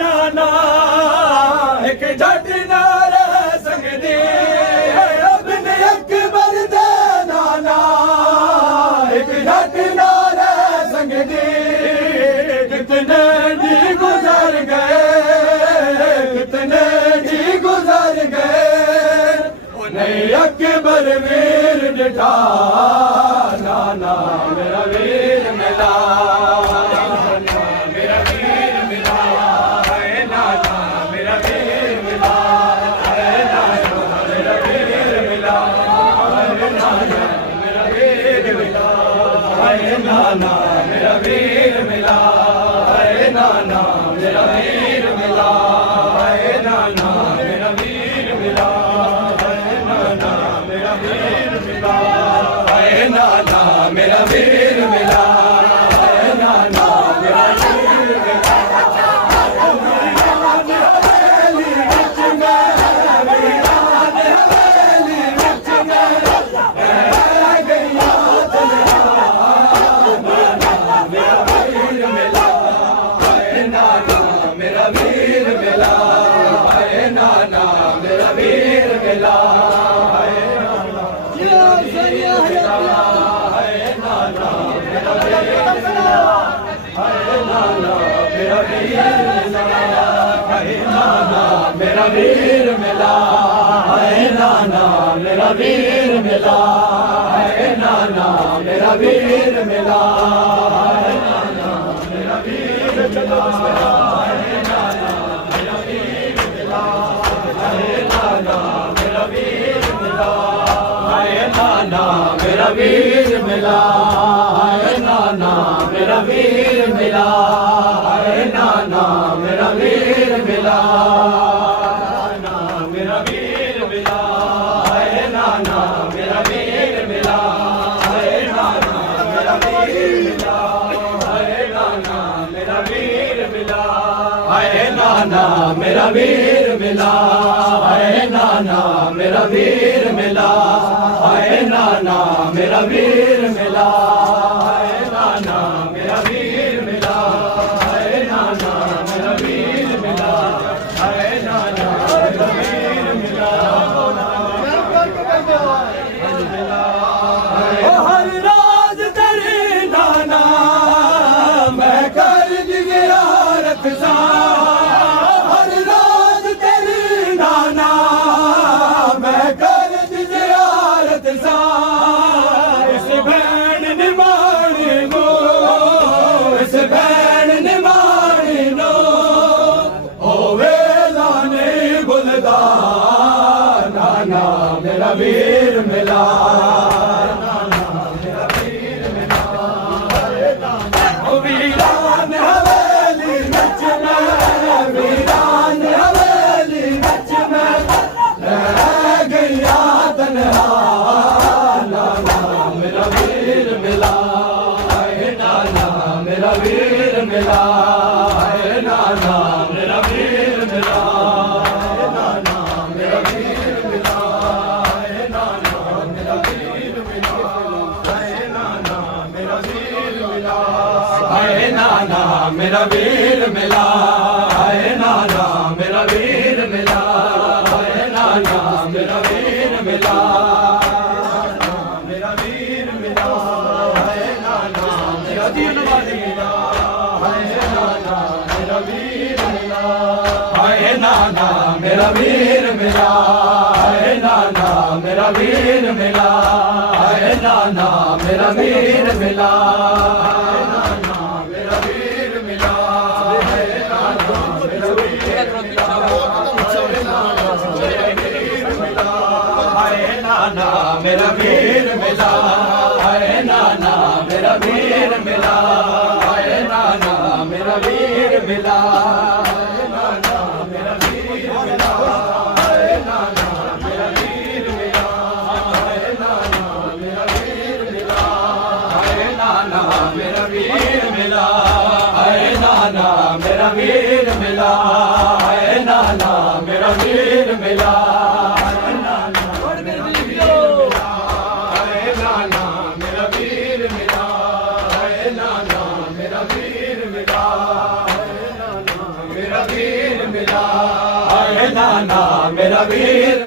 नाना एक जट नारे संगदी बिन अकबर दे नाना एक जट नारे संगदी कितने दी गुजर गए कितने दी गुजर गए नहीं अकबर वीर डिठा नाना मेरा वीर मिला मेरा वीर मिला नाना मेरा वीर मिला नाना मेरा वीर मिला नाना मेरा वीर मिला नाना मेरा वीर मिला नाना मेरा वीर मिला नाना मेरा वीर मिला नाना मेरा वीर मिला नाना मेरा वीर मिला नाना मेरा वीर मिला हवेली विच मैं वीरान हवेली विच मैं रह गईया तन्हा नाना मेरा वीर मिला नाना मेरा वीर मिला नाना मेरा वीर मिला मेरा वीर मिला नाना मेरा वीर मिला नाना मेरा वीर मिला नाना मेरा वीर मिला नाना मेरा वीर मिला नाना मेरा वीर मिला नाना मेरा वीर मिला नाना मेरा वीर मिला नाना मेरा वीर मिला नाना मेरा वीर मिला नाना मेरा वीर मिला नाना मेरा वीर मिला नाना मेरा वीर मिला नाना मेरा वीर मिला नाना मेरा वीर मिला नाना मेरा वीर मिला नाना मेरा वीर मिला नाना मेरा वीर मिला नाना मेरा वीर मिला हर राज तेरी नाना मैं कर दिया रखसा हर राज तेरी नाना मैं कर दिया रखसा इस भैन निमाणी नो इस भैन निमाणी नो होवे लाने गुलदार नाना मेरा वीर मिला नाना मेरा वीर मिला वीरान हवेली विच मैं वीरान हवेली विच मैं रह गईया तन्हा नाना मेरा वीर मिला नाना मेरा वीर मिला नाना मेरा वीर मिला नाना मेरा वीर मिला नाना मेरा वीर मिला नाना मेरा वीर मिला नाना मेरा वीर मिला नाना मेरा वीर मिला नाना मेरा वीर मिला मेरा वीर मिला नाना मेरा वीर मिला नाना मेरा वीर मिला नाना मेरा वीर मिला नाना मेरा वीर मिला नाना मेरा वीर मिला नाना मेरा वीर मिला नाना मेरा वीर मिला नाना मेरा वीर मिला नाना मेरा वीर मिला नाना मेरा वीर मिला नाना मेरा वीर मिला नाना मेरा वीर मिला नाना मेरा वीर मिला नाना मेरा वीर मिला नाना मेरा वीर मिला नाना मेरा वीर मिला मेरा मेरा वीर मिला, हाय नाना मेरा वीर।